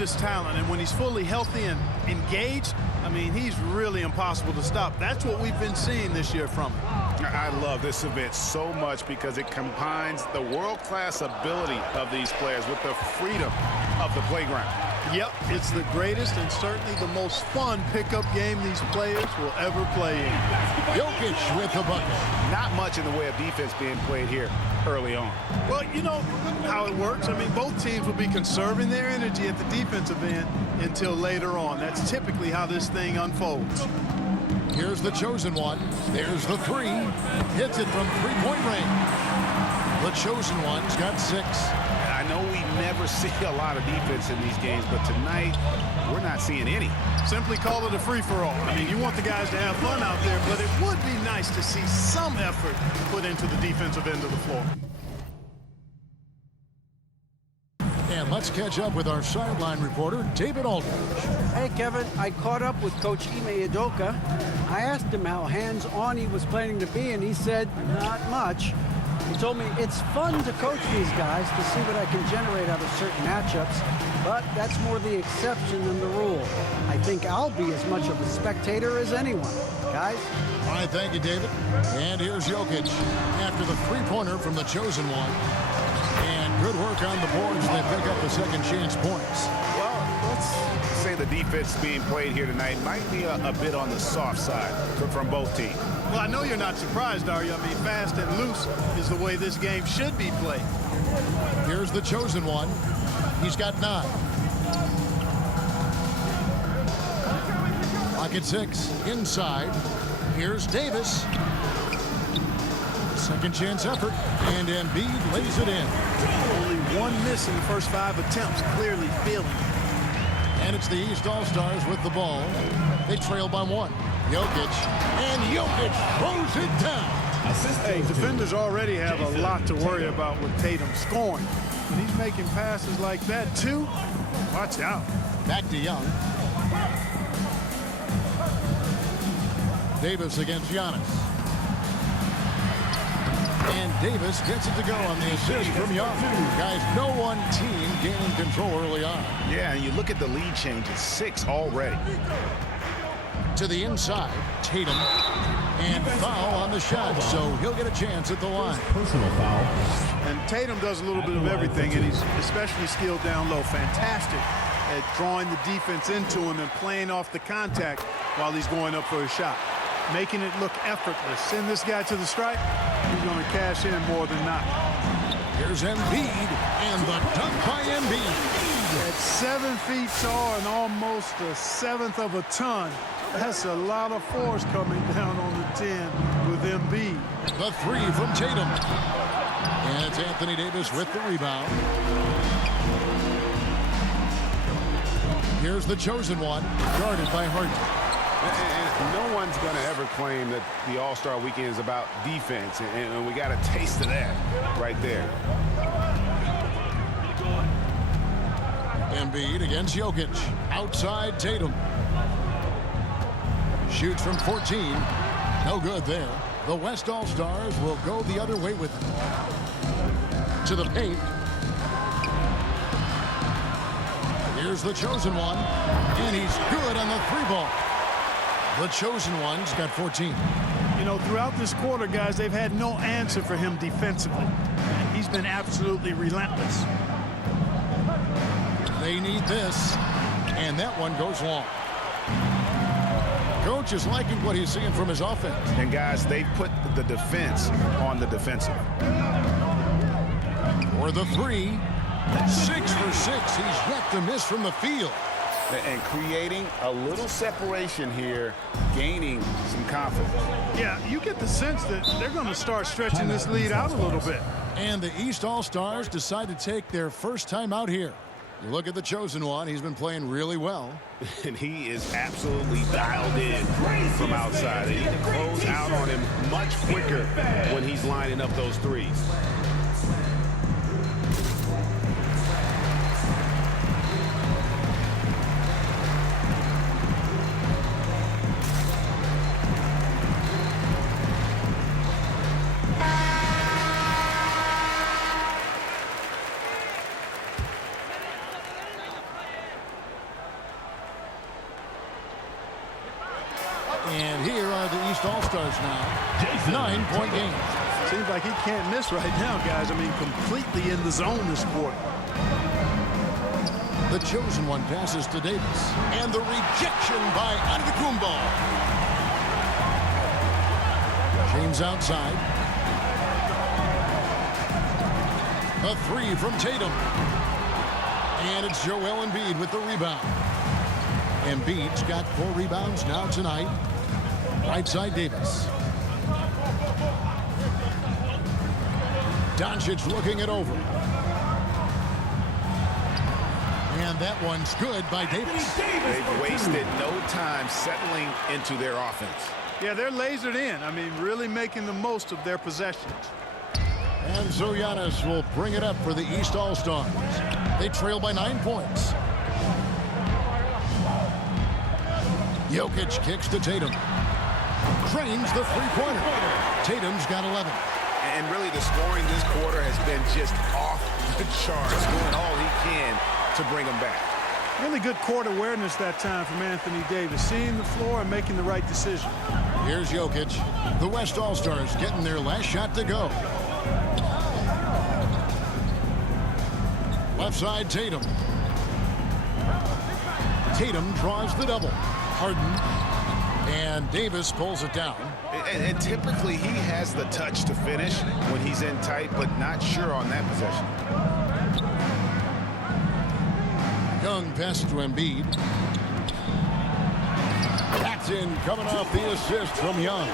tremendous talent, and when he's fully healthy and engaged, I mean, he's really impossible to stop. That's what we've been seeing this year from him. I love this event so much because it combines the world-class ability of these players with the freedom of the playground. Yep, it's the greatest and certainly the most fun pickup game these players will ever play in. Jokic with the bucket. Not much in the way of defense being played here early on. Well, you know how it works. I mean, both teams will be conserving their energy at the defensive end until later on. That's typically how this thing unfolds. Here's the chosen one. There's the three. Hits it from three-point range. The chosen one's got 6. I know we never see a lot of defense in these games, but tonight we're not seeing any. Simply call it a free-for-all. I mean, you want the guys to have fun out there, but it would be nice to see some effort put into the defensive end of the floor. And let's catch up with our sideline reporter, David Aldridge. Hey, Kevin, I caught up with Coach Ime Udoka. I asked him how hands-on he was planning to be, and he said, not much. He told me it's fun to coach these guys to see what I can generate out of certain matchups, but that's more the exception than the rule. I think I'll be as much of a spectator as anyone. Guys? All right, thank you, David. And here's Jokic after the three-pointer from the chosen one. And good work on the boards. They pick up the second chance points. Well, let's say the defense being played here tonight might be a bit on the soft side from both teams. Well, I know you're not surprised, are you? I mean, fast and loose is the way this game should be played. Here's the chosen one. He's got 9. Pocket 6 inside. Here's Davis. Second chance effort, and Embiid lays it in. Only one miss in the first 5 attempts, clearly feeling it. And it's the East All-Stars with the ball. They trail by 1. Jokic, and Jokic throws it down. Hey, defenders already have a lot to worry about with Tatum scoring. When he's making passes like that, too, watch out. Back to Young. Davis against Giannis. And Davis gets it to go on the assist from Young. Guys, no one team gaining control early on. Yeah, and you look at the lead changes, 6 already. To the inside, Tatum, and foul on the shot, so he'll get a chance at the line. Personal foul. And Tatum does a little bit of everything, and he's especially skilled down low. Fantastic at drawing the defense into him and playing off the contact while he's going up for a shot. Making it look effortless. Send this guy to the stripe, he's going to cash in more than not. Here's Embiid, and the dunk by Embiid. At 7 feet tall and almost 1/7 of a ton, that's a lot of force coming down on the 10 with Embiid. The 3 from Tatum. And it's Anthony Davis with the rebound. Here's the chosen one, guarded by Harden. And no one's going to ever claim that the All-Star Weekend is about defense, and we got a taste of that right there. Embiid against Jokic. Outside Tatum. Shoots from 14. No good there. The West All-Stars will go the other way with it. To the paint. Here's the chosen one. And he's good on the 3-ball. The chosen one's got 14. You know, throughout this quarter, guys, they've had no answer for him defensively. And he's been absolutely relentless. They need this. And that one goes long. Coach is liking what he's seeing from his offense. And, guys, they put the defense on the defensive. For the 3. 6 for 6. He's yet to miss from the field. And creating a little separation here, gaining some confidence. Yeah, you get the sense that they're going to start stretching this lead out a little bit. And the East All-Stars decide to take their first time out here. You look at the chosen one. He's been playing really well. And he is absolutely dialed in from outside. They need to close out on him much quicker when he's lining up those threes. And here are the East All-Stars now. 9-point game. Seems like he can't miss right now, guys. I mean, completely in the zone this quarter. The chosen one passes to Davis. And the rejection by Antetokounmpo. James outside. A three from Tatum. And it's Joel Embiid with the rebound. Embiid's got 4 rebounds now tonight. Right side Davis. Doncic looking it over. And that one's good by Davis. They've wasted no time settling into their offense. Yeah, they're lasered in. I mean, really making the most of their possessions. And so Giannis will bring it up for the East All-Stars. They trail by 9 points. Jokic kicks to Tatum. Drains the three-pointer. Tatum's got 11. And really the scoring this quarter has been just off the charts, doing all he can to bring them back. Really good court awareness that time from Anthony Davis, seeing the floor and making the right decision. Here's Jokic. The West All-Stars getting their last shot to go. Left side, Tatum. Tatum draws the double. Harden. And Davis pulls it down. And typically he has the touch to finish when he's in tight, but not sure on that possession. Young pass to Embiid. That's in, coming off the assist from Young.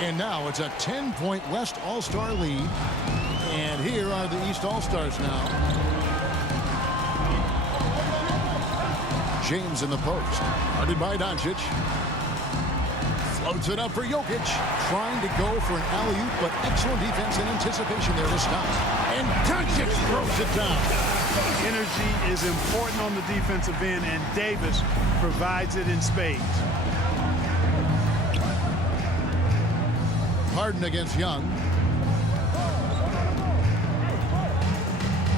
And now it's a 10-point West All-Star lead. And here are the East All-Stars now. James in the post. Guarded by Doncic. Floats it up for Jokic. Trying to go for an alley-oop, but excellent defense and anticipation there to stop. And Doncic throws it down. Energy is important on the defensive end, and Davis provides it in spades. Harden against Young.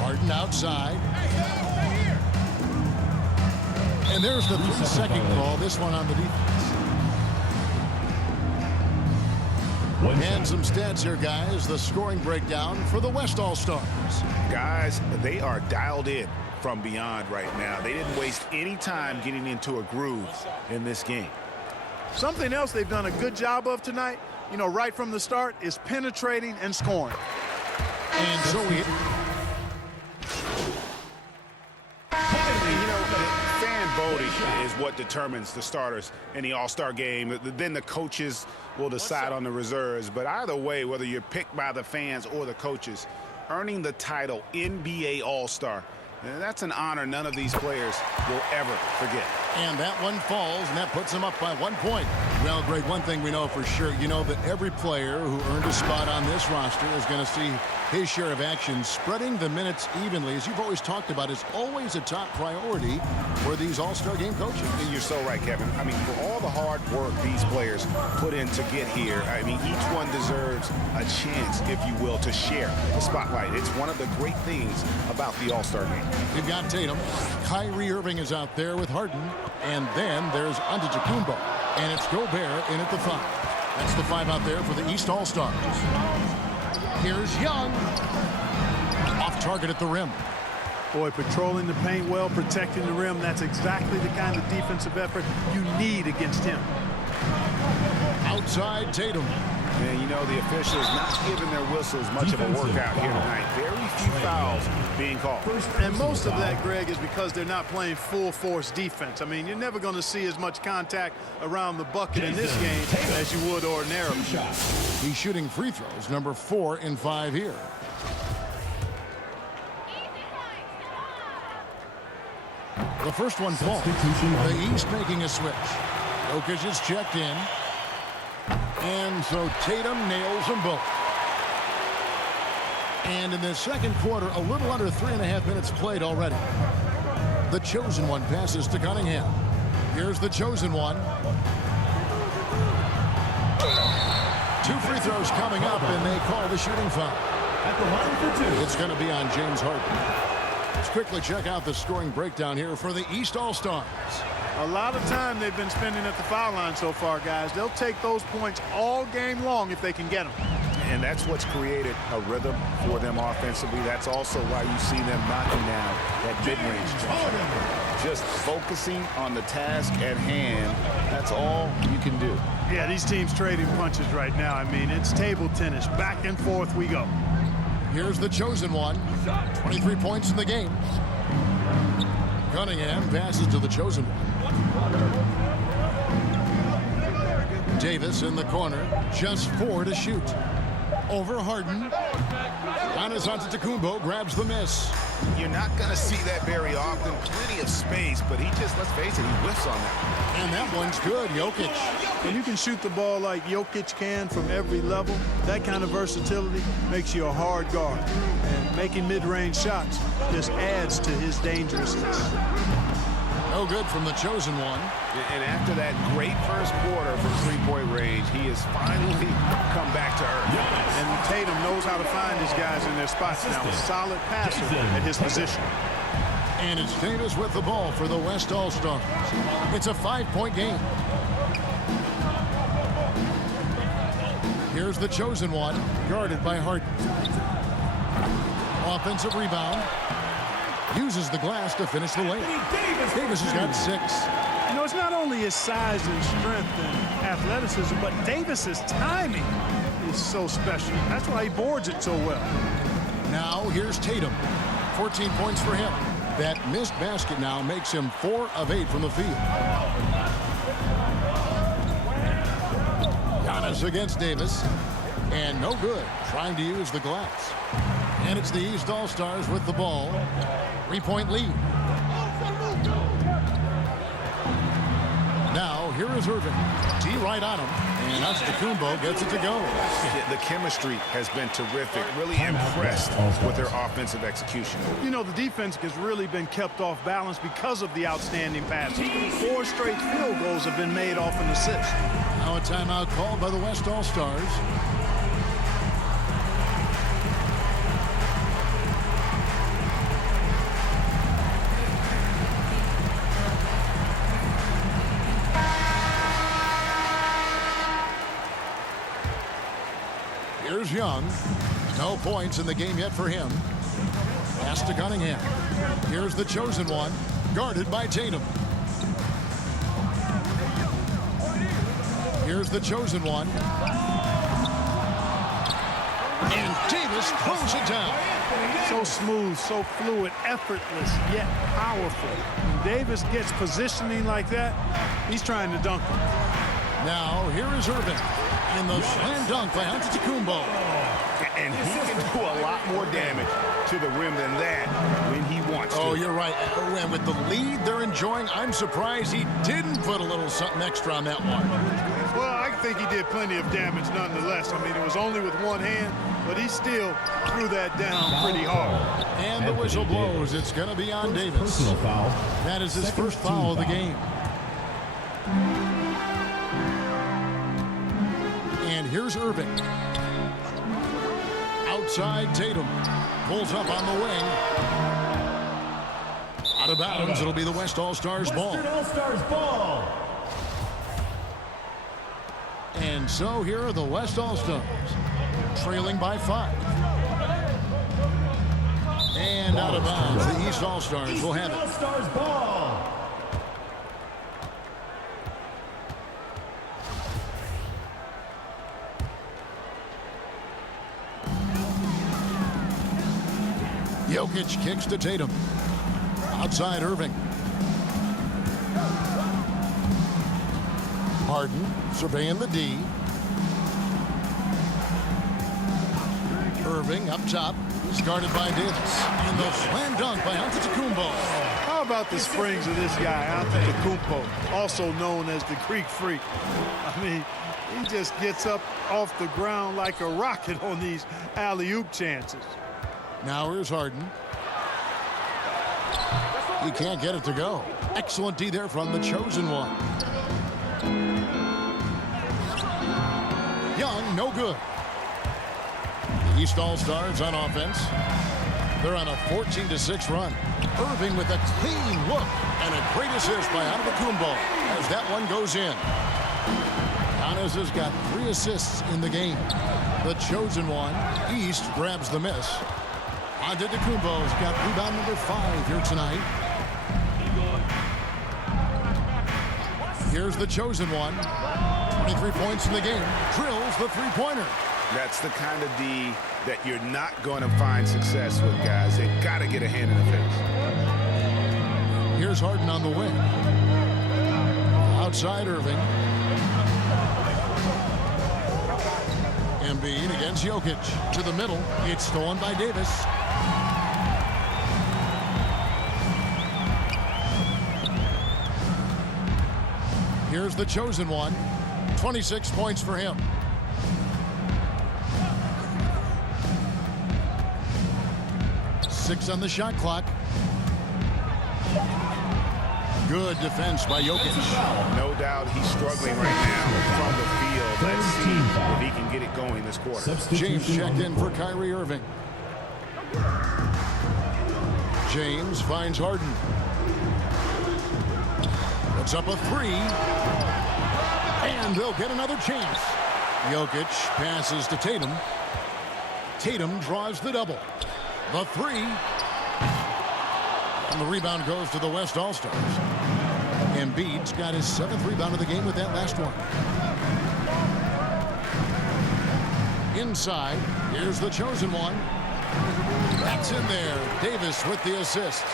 Harden outside. And there's the 3-second call. This one on the defense. And some stats here, guys. The scoring breakdown for the West All-Stars. Guys, they are dialed in from beyond right now. They didn't waste any time getting into a groove in this game. Something else they've done a good job of tonight, you know, right from the start, is penetrating and scoring. And so we... Voting is what determines the starters in the All-Star game. Then the coaches will decide on the reserves. But either way, whether you're picked by the fans or the coaches, earning the title NBA All-Star, that's an honor none of these players will ever forget. And that one falls, and that puts them up by 1 point. Well, Greg, one thing we know for sure, you know that every player who earned a spot on this roster is going to see his share of action. Spreading the minutes evenly, as you've always talked about, is always a top priority for these All-Star game coaches. And you're so right, Kevin. I mean, for all the hard work these players put in to get here, I mean, each one deserves a chance, if you will, to share the spotlight. It's one of the great things about the All-Star game. We've got Tatum. Kyrie Irving is out there with Harden. And then there's Antetokounmpo. And it's Gobert in at the 5. That's the 5 out there for the East All-Stars. Here's Young. Off target at the rim. Boy, patrolling the paint well, protecting the rim. That's exactly the kind of defensive effort you need against him. Outside Tatum. And, you know, the officials not giving their whistles much of a workout here tonight. Very few fouls being called. And most of that, Greg, is because they're not playing full-force defense. I mean, you're never going to see as much contact around the bucket in this game as you would ordinarily. He's shooting free throws, number 4 in 5 here. The first one falls. The East making a switch. Jokic is checked in. And so Tatum nails them both. And in the second quarter, a little under 3.5 minutes played already. The chosen one passes to Cunningham. Here's the chosen one. 2 free throws coming up, and they call the shooting foul. At the line for 2. It's going to be on James Harden. Let's quickly check out the scoring breakdown here for the East All-Stars. A lot of time they've been spending at the foul line so far, guys. They'll take those points all game long if they can get them. And that's what's created a rhythm for them offensively. That's also why you see them knocking down that mid-range jump. Just focusing on the task at hand, that's all you can do. Yeah, these teams trading punches right now. I mean, it's table tennis. Back and forth we go. Here's the chosen one. 23 points in the game. Cunningham passes to the chosen one. Davis in the corner. Just 4 to shoot. Over Harden. Giannis Antetokounmpo grabs the miss. You're not going to see that very often. Plenty of space, but he just, let's face it, he whiffs on that. And that one's good. Jokic. When you can shoot the ball like Jokic can from every level, that kind of versatility makes you a hard guard. And making mid-range shots just adds to his dangerousness. No good from the chosen one. And after that great first quarter from three-point range, he has finally come back to earth. And Tatum knows how to find his guys in their spots now. A solid passer at his position. And it's Davis with the ball for the West All-Stars. It's a 5-point game. Here's the chosen one, guarded by Harden. Offensive rebound. Uses the glass to finish the layup. Davis has got 6. You know, it's not only his size and strength and athleticism, but Davis's timing is so special. That's why he boards it so well. Now here's Tatum. 14 points for him. That missed basket now makes him 4 of 8 from the field. Giannis against Davis. And no good. Trying to use the glass. And it's the East All-Stars with the ball. 3-point lead. Now, here is Irving. T right on him. And Antetokounmpo gets it to go. The chemistry has been terrific. Really impressed with their offensive execution. You know, the defense has really been kept off balance because of the outstanding passes. 4 straight field goals have been made off an assist. Now a timeout called by the West All-Stars. Here's Young. No points in the game yet for him. Pass to Cunningham. Here's the chosen one, guarded by Tatum. Here's the chosen one. And Davis throws it down. So smooth, so fluid, effortless, yet powerful. When Davis gets positioning like that, he's trying to dunk him. Now, here is Irving. And the slam dunk by Antetokounmpo. And he can do a lot more damage to the rim than that when he wants to. Oh, you're right. And with the lead they're enjoying, I'm surprised he didn't put a little something extra on that one. Well, I think he did plenty of damage nonetheless. I mean, it was only with one hand, but he still threw that down pretty hard. And the whistle blows. It's going to be on Davis. Personal foul. That is his first foul of the game. And here's Irving. Outside Tatum. Pulls up on the wing. Out of bounds. It'll be the West All-Stars ball. Western All-Stars ball. And so here are the West All-Stars. Trailing by 5. And out of bounds. The East All-Stars will have it. All-Stars ball. Jokic kicks to Tatum. Outside Irving. Harden surveying the D. Irving up top. He's guarded by Davis. And the slam dunk by Antetokounmpo. How about the springs of this guy, Antetokounmpo, also known as the Greek Freak? I mean, he just gets up off the ground like a rocket on these alley-oop chances. Now here's Harden. He can't get it to go. Excellent D there from the chosen one. Young, no good. The East All-Stars on offense. They're on a 14-6 run. Irving with a clean look and a great assist by Antetokounmpo as that one goes in. Giannis has got 3 assists in the game. The chosen one, East, grabs the miss. Antetokounmpo's got rebound number 5 here tonight. Here's the chosen one. 23 points in the game. Drills the three-pointer. That's the kind of D that you're not going to find success with, guys. They've got to get a hand in the face. Here's Harden on the wing. Outside Irving. Embiid against Jokic. To the middle. It's stolen by Davis. Here's the chosen one. 26 points for him. Six on the shot clock. Good defense by Jokic. No doubt he's struggling right now from the field. Let's see if he can get it going this quarter. James checked in for Kyrie Irving. James finds Harden. Puts up a 3. And they'll get another chance. Jokic passes to Tatum. Tatum draws the double. The 3. And the rebound goes to the West All-Stars. Embiid's got his 7th rebound of the game with that last one. Inside, here's the chosen one. That's in there. Davis with the assist.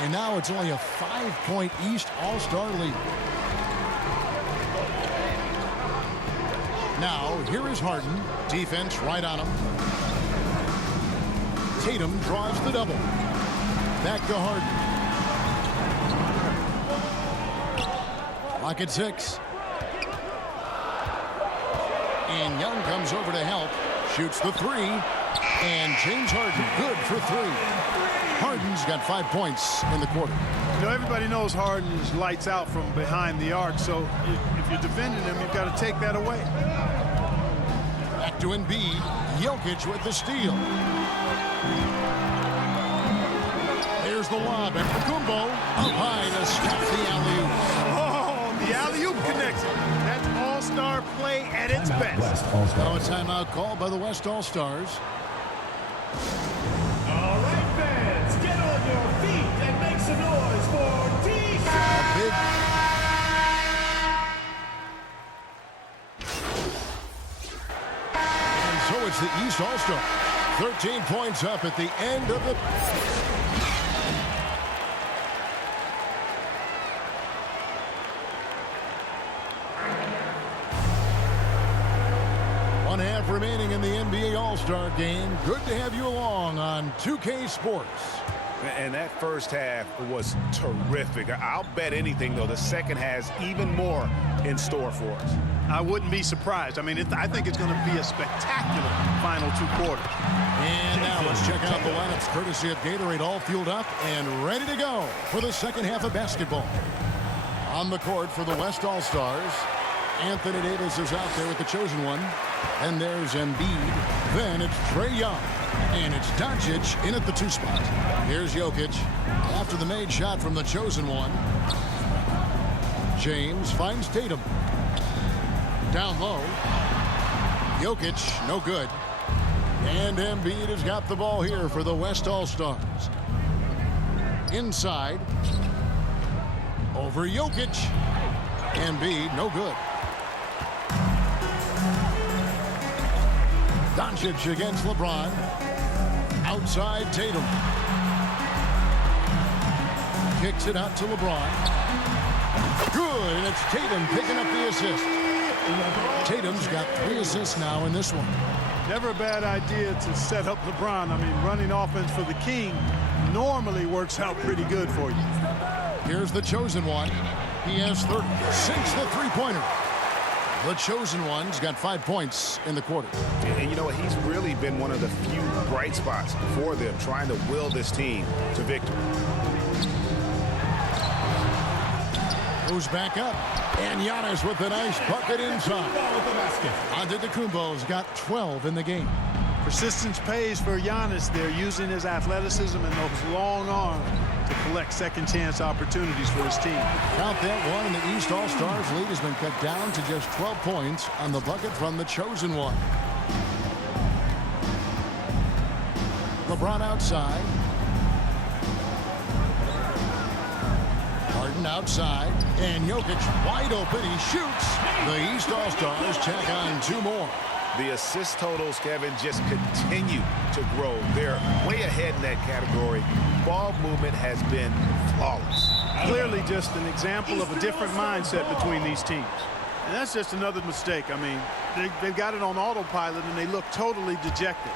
And now it's only a 5-point East All-Star lead. Now, here is Harden. Defense right on him. Tatum draws the double. Back to Harden. Clock at 6. And Young comes over to help. Shoots the 3. And James Harden, good for 3. Harden's got 5 points in the quarter. You know, everybody knows Harden is lights out from behind the arc, so if you're defending him, you've got to take that away. Back to Embiid. Jokic with the steal. There's the lob. Antetokounmpo up high to stop the alley-oop. Oh, the alley-oop connection. That's all-star play at its best. Now a timeout called by the West All-Stars. All right, fans, get on your feet and make some noise for defense. Big So it's the East All-Star. 13 points up at the end of the... One half remaining in the NBA All-Star game. Good to have you along on 2K Sports. And that first half was terrific. I'll bet anything, though, the second has even more in store for us. I wouldn't be surprised. I mean, I think it's going to be a spectacular final 2 quarters. And now let's check out the lineups courtesy of Gatorade, all fueled up and ready to go for the second half of basketball. On the court for the West All-Stars, Anthony Davis is out there with the chosen one. And there's Embiid. Then it's Trae Young. And it's Doncic in at the 2 spot. Here's Jokic after the made shot from the chosen one. James finds Tatum. Down low. Jokic, no good. And Embiid has got the ball here for the West All-Stars. Inside. Over Jokic. Embiid, no good. Doncic against LeBron. Outside Tatum. Kicks it out to LeBron. Good, and it's Tatum picking up the assist. Tatum's got 3 assists now in this one. Never a bad idea to set up LeBron. I mean, running offense for the King normally works out pretty good for you. Here's the chosen one. He has 30. Sinks the three-pointer. The chosen one's got 5 points in the quarter. And you know what? He's really been one of the few bright spots for them, trying to will this team to victory. Goes back up. And Giannis with a nice bucket inside. Antetokounmpo's got 12 in the game. Persistence pays for Giannis. They're using his athleticism and those long arms collect second chance opportunities for his team. Count that one, and the East All-Stars lead has been cut down to just 12 points on the bucket from the chosen one. LeBron outside. Harden outside, and Jokic wide open. He shoots. The East All-Stars tack on 2 more. The assist totals, Kevin, just continue to grow. They're way ahead in that category. Ball movement has been flawless. Clearly just an example of a different mindset between these teams. And that's just another mistake. I mean, they've got it on autopilot, and they look totally dejected.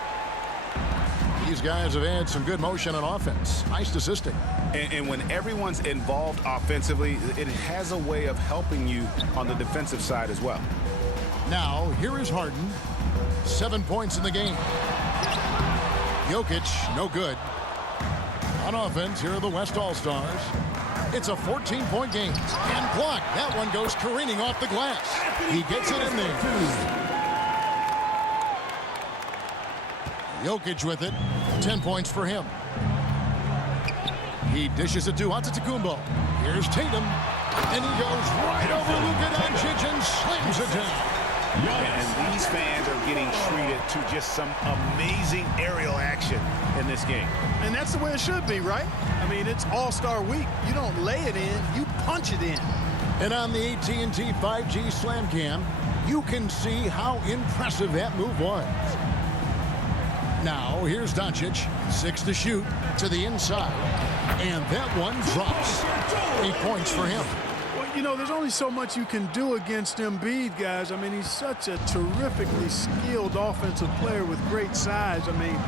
These guys have had some good motion on offense. Nice assisting. And when everyone's involved offensively, it has a way of helping you on the defensive side as well. Now, here is Harden. 7 points in the game. Jokic, no good. On offense, here are the West All-Stars. It's a 14-point game. And blocked. That one goes careening off the glass. He gets it in there. Jokic with it. 10 points for him. He dishes it to Antetokounmpo. Here's Tatum. And he goes right over Luka Doncic and slams it down. And these fans are getting treated to just some amazing aerial action in this game. And that's the way it should be, right? I mean, it's All-Star Week. You don't lay it in, you punch it in. And on the AT&T 5G Slam Cam, you can see how impressive that move was. Now, here's Doncic. 6 to shoot to the inside. And that one drops. 8 points for him. Well, you know, there's only so much you can do against Embiid, guys. I mean, he's such a terrifically skilled offensive player with great size. I mean,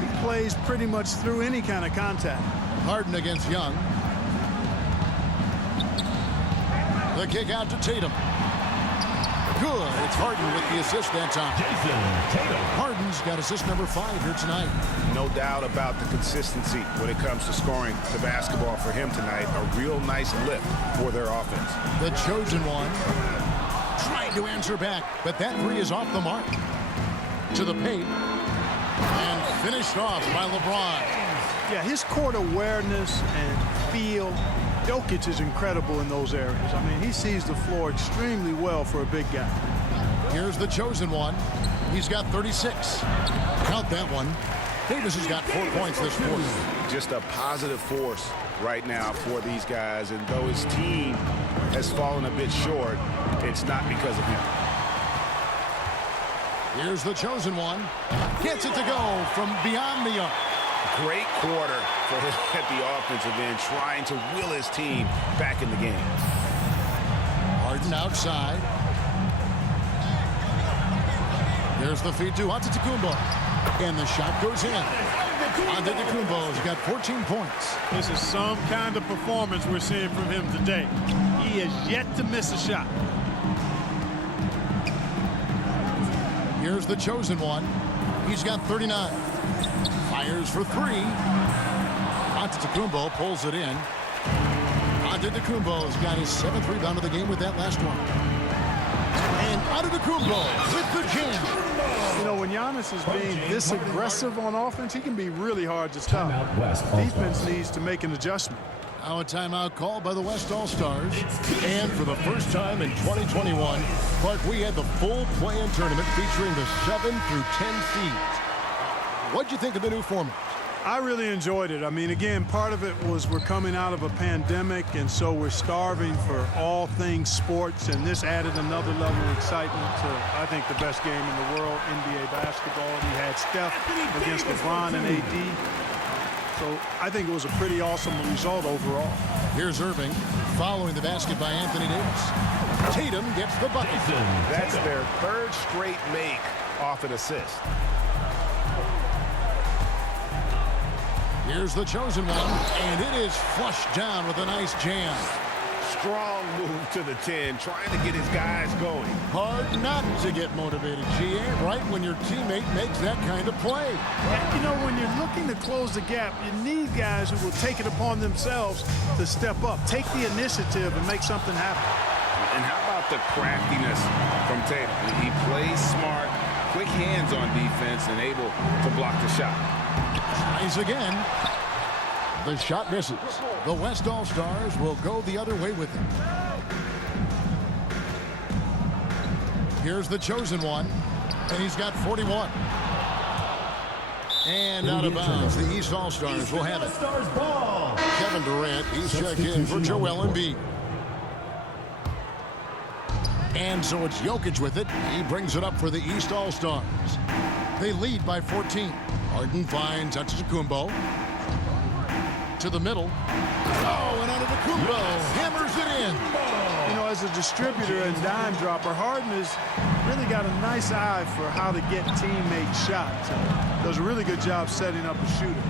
he plays pretty much through any kind of contact. Harden against Young. The kick out to Tatum. Good. It's Harden with the assist that time. Harden's got assist number 5 here tonight. No doubt about the consistency when it comes to scoring the basketball for him tonight. A real nice lift for their offense. The chosen one trying to answer back, but that 3 is off the mark. To the paint. And finished off by LeBron. Yeah, his court awareness and feel. Jokic is incredible in those areas. I mean, he sees the floor extremely well for a big guy. Here's the chosen one. He's got 36. Count that one. Davis has got 4 points this quarter. Just a positive force right now for these guys. And though his team has fallen a bit short, it's not because of him. Here's the chosen one. Gets it to go from beyond the arc. Great quarter for him at the offensive end, trying to will his team back in the game. Harden outside. There's the feed to Antetokounmpo. And the shot goes in. Antetokounmpo's got 14 points. This is some kind of performance we're seeing from him today. He has yet to miss a shot. Here's the chosen one. He's got 39. Fires for 3. Antetokounmpo pulls it in. Antetokounmpo's got his 7th rebound of the game with that last one. And Antetokounmpo with the jam. You know, when Giannis is being this aggressive on offense, he can be really hard to stop. Defense needs to make an adjustment. Now a timeout call by the West All-Stars. And for the first time in 2021, Clark, we had the full play-in tournament featuring the 7 through 10 seeds. What'd you think of the new format? I really enjoyed it. I mean, again, part of it was we're coming out of a pandemic, and so we're starving for all things sports, and this added another level of excitement to, I think, the best game in the world, NBA basketball. You had Steph against LeBron and AD. So I think it was a pretty awesome result overall. Here's Irving following the basket by Anthony Davis. Tatum gets the bucket. That's their 3rd straight make off an assist. Here's the chosen one, and it is flushed down with a nice jam. Strong move to the 10, trying to get his guys going. Hard not to get motivated, GA, right when your teammate makes that kind of play. You know, when you're looking to close the gap, you need guys who will take it upon themselves to step up, take the initiative, and make something happen. And how about the craftiness from Tatum? He plays smart, quick hands on defense, and able to block the shot. Tries again. The shot misses. The West All-Stars will go the other way with it. Here's the chosen one, and he's got 41. And out of bounds, the East All-Stars will have it. All-Stars ball. Kevin Durant, he's checked in for Joel Embiid. And so it's Jokic with it. He brings it up for the East All-Stars. They lead by 14. Harden finds Antetokounmpo. To the middle. Oh, and Antetokounmpo hammers it in. You know, as a distributor and dime dropper, Harden has really got a nice eye for how to get teammate shots. Does a really good job setting up a shooter.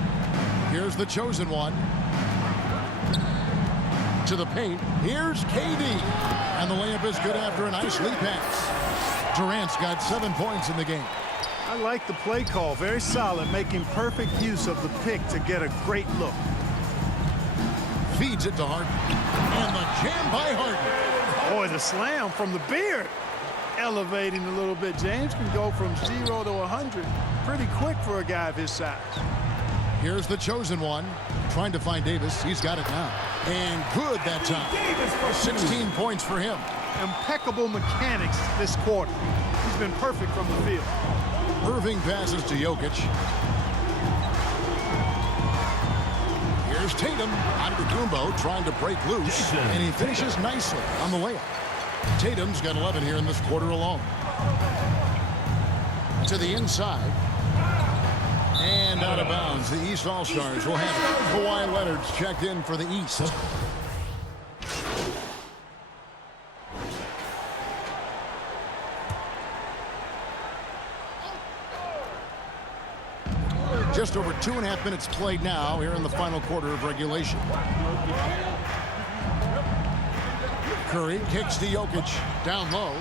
Here's the chosen one. To the paint. Here's KD. And the layup is good after a nice lead pass. Durant's got 7 points in the game. I like the play call. Very solid, making perfect use of the pick to get a great look. Feeds it to Harden. And the jam by Harden. Boy, the slam from the beard. Elevating a little bit. James can go from 0 to 100 pretty quick for a guy of his size. Here's the chosen one. Trying to find Davis. He's got it now. And good that time. 16 points for him. Impeccable mechanics this quarter. He's been perfect from the field. Irving passes to Jokic. Here's Tatum. Antetokounmpo trying to break loose. And he finishes nicely on the layup. Tatum's got 11 here in this quarter alone. To the inside. And out of bounds. The East All-Stars will have it. Kawhi Leonard's checked in for the East. Just over 2.5 minutes played now here in the final quarter of regulation. Curry kicks to Jokic. Down low.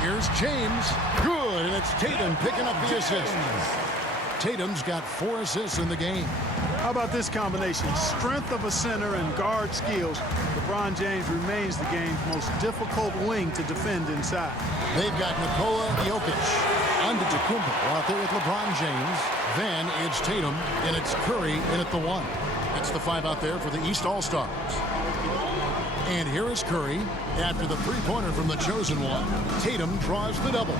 Here's James. Good, and it's Tatum picking up the assist. Tatum's got 4 assists in the game. How about this combination? Strength of a center and guard skills. LeBron James remains the game's most difficult wing to defend inside. They've got Nikola Jokic. Antetokounmpo out there with LeBron James. Then it's Tatum, and it's Curry in at the 1. That's the 5 out there for the East All-Stars. And here is Curry. After the three-pointer from the chosen one, Tatum draws the double.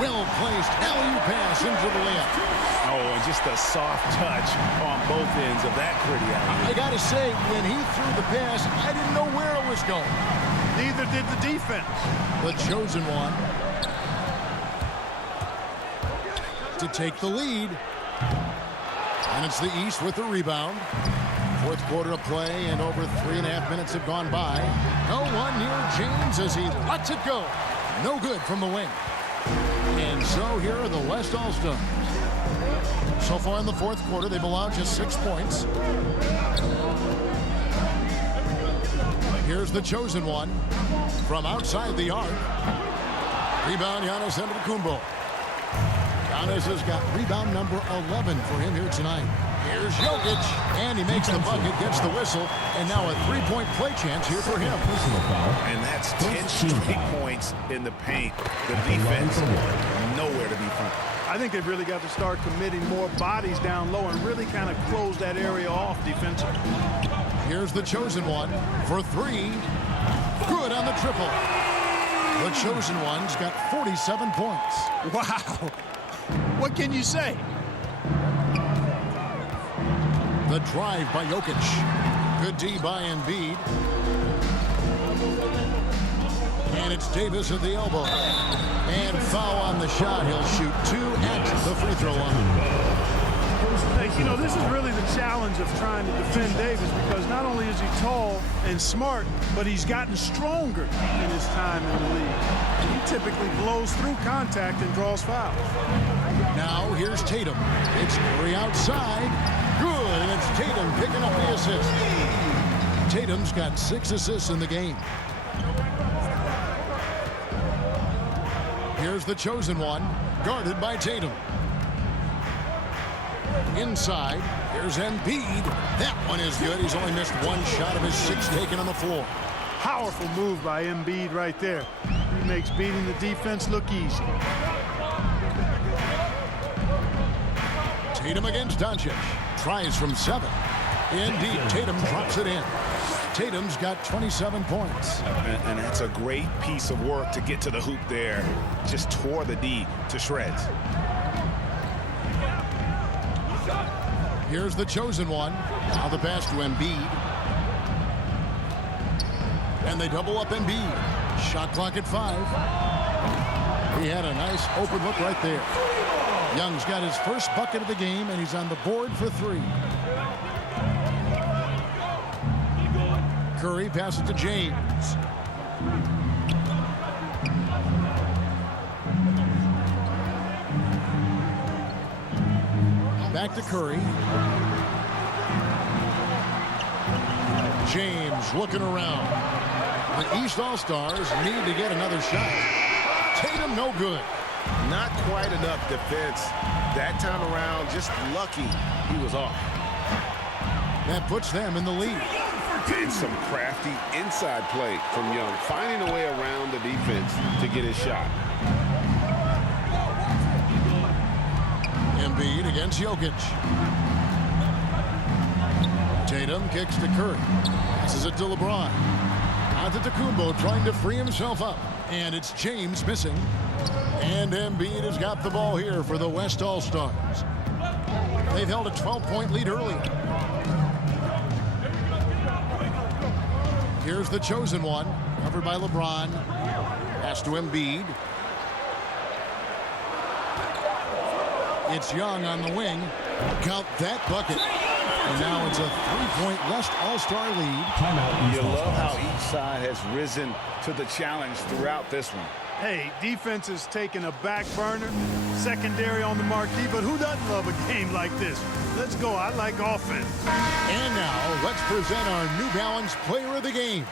Well-placed alley-oop pass into the layup. Oh, and just a soft touch on both ends of that pretty alley. I got to say, when he threw the pass, I didn't know where it was going. Neither did the defense. The chosen one to take the lead. And it's the East with the rebound. Fourth quarter of play, and over 3.5 minutes have gone by. No one near James as he lets it go. No good from the wing. And so here are the West All-Stars. So far in the fourth quarter, they've allowed just 6 points. Here's the chosen one from outside the arc. Rebound, Giannis Antetokounmpo. Giannis has got rebound number 11 for him here tonight. Here's Jokic, and he makes the bucket, gets the whistle, and now a three-point play chance here for him. And that's 10 straight points in the paint. The defense, nowhere to be found. I think they've really got to start committing more bodies down low and really kind of close that area off defensively. Here's the chosen one for 3. Good on the triple. The chosen one's got 47 points. Wow. What can you say? The drive by Jokic. Good D by Embiid. And it's Davis at the elbow. And foul on the shot. He'll shoot 2 at the free throw line. You know, this is really the challenge of trying to defend Davis because not only is he tall and smart, but he's gotten stronger in his time in the league. And he typically blows through contact and draws fouls. Now here's Tatum. It's Curry outside. Good, and it's Tatum picking up the assist. Tatum's got 6 assists in the game. Here's the chosen one, guarded by Tatum. Inside, here's Embiid. That one is good. He's only missed 1 shot of his 6 taken on the floor. Powerful move by Embiid right there. He makes beating the defense look easy. Tatum against Doncic. Tries from 7. Indeed, Tatum drops it in. Tatum's got 27 points. And that's a great piece of work to get to the hoop there. Just tore the D to shreds. Here's the chosen one. Now the pass to Embiid. And they double up Embiid. Shot clock at 5. He had a nice open look right there. Young's got his first bucket of the game, and he's on the board for 3. Curry passes to James. Back to Curry. James looking around. The East All-Stars need to get another shot. Tatum no good. Not quite enough defense. That time around, just lucky he was off. That puts them in the lead. And some crafty inside play from Young, finding a way around the defense to get his shot. Embiid against Jokic. Tatum kicks to Curry. Passes it to LeBron. Antetokounmpo trying to free himself up. And it's James missing. And Embiid has got the ball here for the West All-Stars. They've held a 12-point lead earlier. Here's the chosen one. Covered by LeBron. Pass to Embiid. It's Young on the wing. Count that bucket. And now it's a 3-point West All-Star lead. You love how each side has risen to the challenge throughout this one. Hey, defense is taking a back burner, secondary on the marquee, but who doesn't love a game like this? Let's go. I like offense. And now let's present our New Balance player of the game,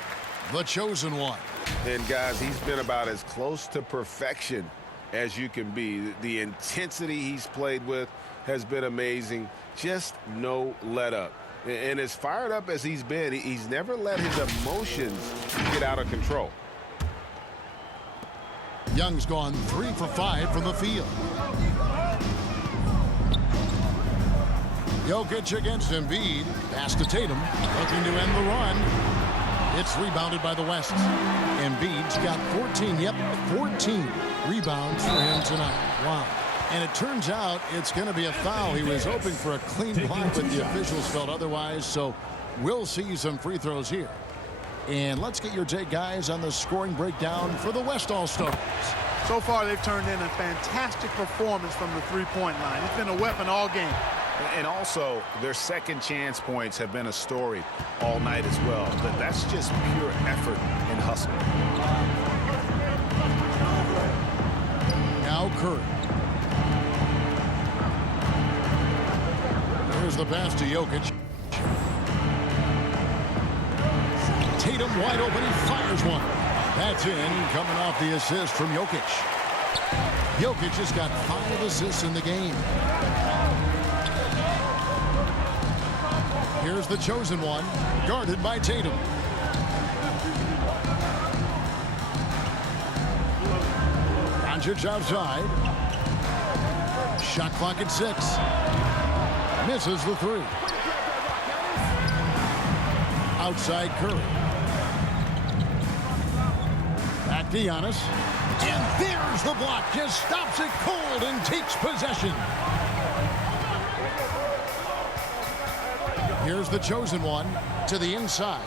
the chosen one. And guys, he's been about as close to perfection as you can be. The intensity he's played with has been amazing. Just no let up. And as fired up as he's been, he's never let his emotions get out of control. Young's gone 3 for 5 from the field. Jokic against Embiid. Pass to Tatum. Looking to end the run. It's rebounded by the West. Embiid's got 14. Yep, 14 rebounds for him tonight. Wow. And it turns out it's going to be a foul. He was hoping for a clean block, but the officials felt otherwise. So we'll see some free throws here. And let's get your take, guys, on the scoring breakdown for the West All-Stars. So far, they've turned in a fantastic performance from the three-point line. It's been a weapon all game. And also, their second chance points have been a story all night as well. But that's just pure effort and hustle. Now Curry. There's the pass to Jokic. Tatum wide open. He fires one. That's in, coming off the assist from Jokic. Jokic has got 5 assists in the game. Here's the chosen one, guarded by Tatum. Doncic outside. Shot clock at 6. Misses the 3. Outside Curry. Back to Giannis. And there's the block. Just stops it cold and takes possession. Here's the chosen one to the inside.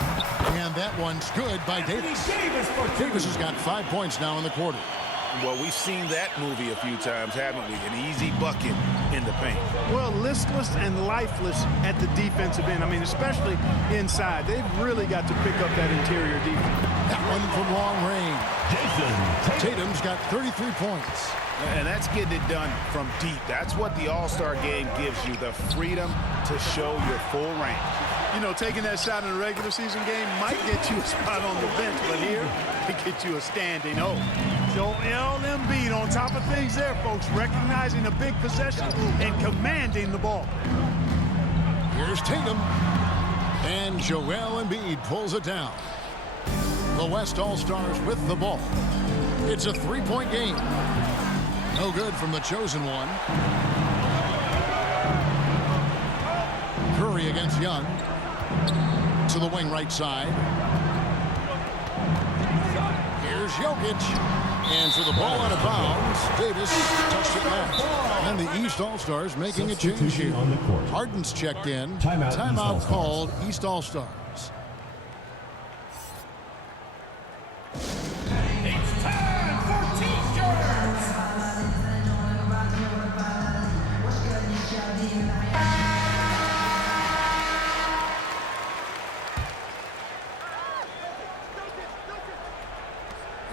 And that one's good by Davis. Davis has got 5 points now in the quarter. Well, we've seen that movie a few times, haven't we? An easy bucket in the paint. Well, listless and lifeless at the defensive end. I mean, especially inside. They've really got to pick up that interior defense. That one from long range. Tatum's got 33 points. And that's getting it done from deep. That's what the All-Star game gives you, the freedom to show your full range. You know, taking that shot in a regular season game might get you a spot on the bench, but here, it gets you a standing O. Joel Embiid on top of things there, folks, recognizing a big possession and commanding the ball. Here's Tatum. And Joel Embiid pulls it down. The West All-Stars with the ball. It's a 3-point game. No good from the chosen one. Curry against Young. To the wing right side. Here's Jokic. And to the ball out of bounds. Davis touched it last. And the East All-Stars making a change here. Harden's checked in. Timeout called. East All-Stars. It's time for T-shirts.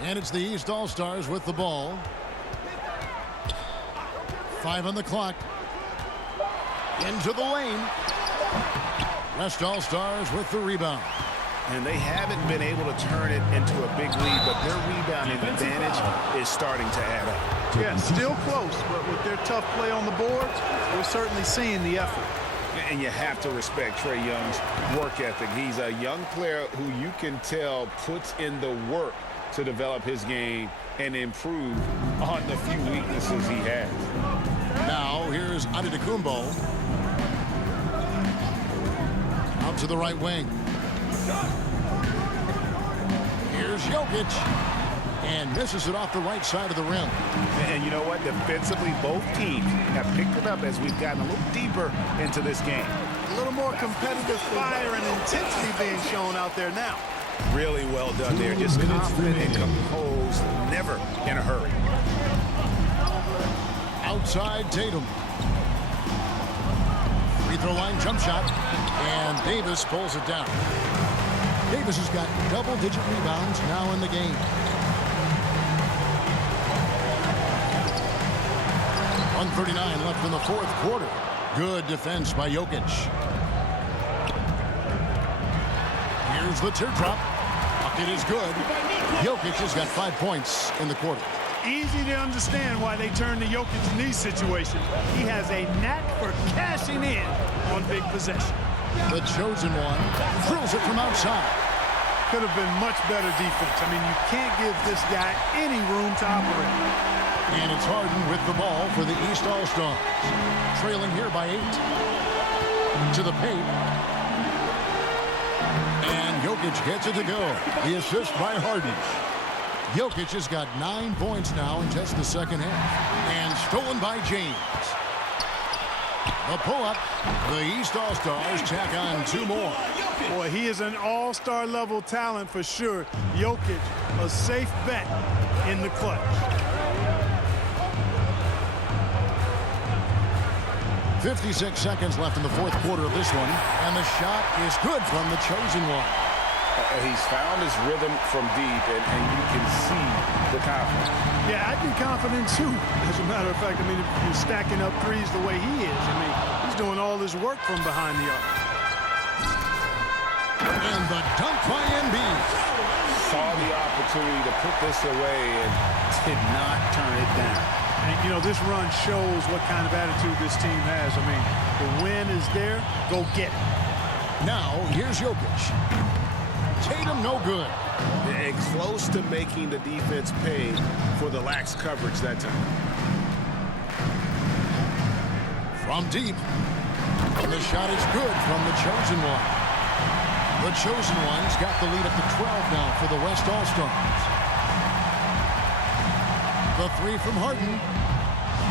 And it's the East All-Stars with the ball. 5 on the clock. Into the lane. West All-Stars with the rebound. And they haven't been able to turn it into a big lead, but their rebounding advantage is starting to add up. Yeah, still close, but with their tough play on the boards, we're certainly seeing the effort. And you have to respect Trae Young's work ethic. He's a young player who you can tell puts in the work to develop his game and improve on the few weaknesses he has. Now, here's Antetokounmpo. Out to the right wing. Here's Jokic. And misses it off the right side of the rim. And you know what? Defensively, both teams have picked it up as we've gotten a little deeper into this game. A little more competitive fire and intensity being shown out there now. Really well done there. Just confident and composed, never in a hurry. Outside Tatum. Free throw line jump shot. And Davis pulls it down. Davis has got double-digit rebounds now in the game. 1:39 left in the fourth quarter. Good defense by Jokic. Here's the teardrop. Bucket is good. Jokic has got 5 points in the quarter. Easy to understand why they turn to Jokic in these situations. He has a knack for cashing in on big possession. The chosen one drills it from outside. Could have been much better defense. I mean, you can't give this guy any room to operate. And it's Harden with the ball for the East All-Stars. Trailing here by 8. To the paint. And Jokic gets it to go. The assist by Harden. Jokic has got 9 points now in just the second half. And stolen by James. The pull-up. The East All-Stars tack on 2 more. Boy, he is an all-star level talent for sure. Jokic, a safe bet in the clutch. 56 seconds left in the fourth quarter of this one. And the shot is good from the chosen one. He's found his rhythm from deep, and you can see the confidence. Yeah, I'd be confident too. As a matter of fact, I mean, if you're stacking up threes the way he is, I mean, he's doing all his work from behind the arc. And the dunk by Embiid. Saw the opportunity to put this away and did not turn it down. And, you know, this run shows what kind of attitude this team has. I mean, the win is there. Go get it. Now, here's Jokic. Tatum no good. And close to making the defense pay for the lax coverage that time. From deep. And the shot is good from the chosen one. The chosen one's got the lead up to 12 now for the West All-Stars. The 3 from Harden.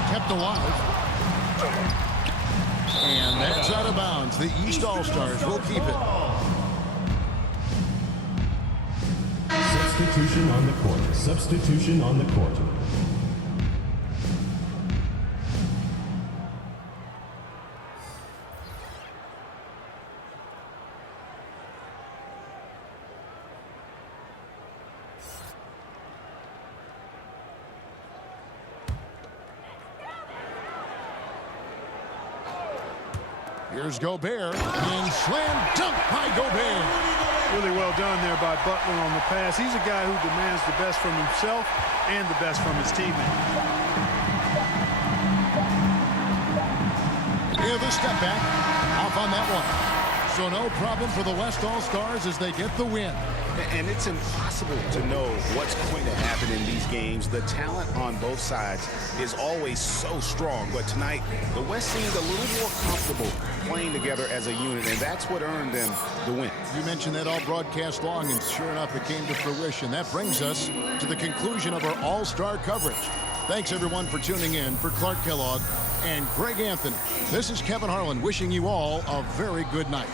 Kept alive. And that's out of bounds. The East All-Stars will keep it. Substitution on the court. Substitution on the court. Here's Gobert. And slam dunk by Gobert. Really well done there by Butler on the pass. He's a guy who demands the best from himself and the best from his teammates. Here the step back. Off on that one. So no problem for the West All-Stars as they get the win. And it's impossible to know what's going to happen in these games. The talent on both sides is always so strong. But tonight, the West seemed a little more comfortable playing together as a unit, and that's what earned them the win. You mentioned that all broadcast long, and sure enough, it came to fruition. That brings us to the conclusion of our all-star coverage. Thanks, everyone, for tuning in. For Clark Kellogg and Greg Anthony, this is Kevin Harlan wishing you all a very good night.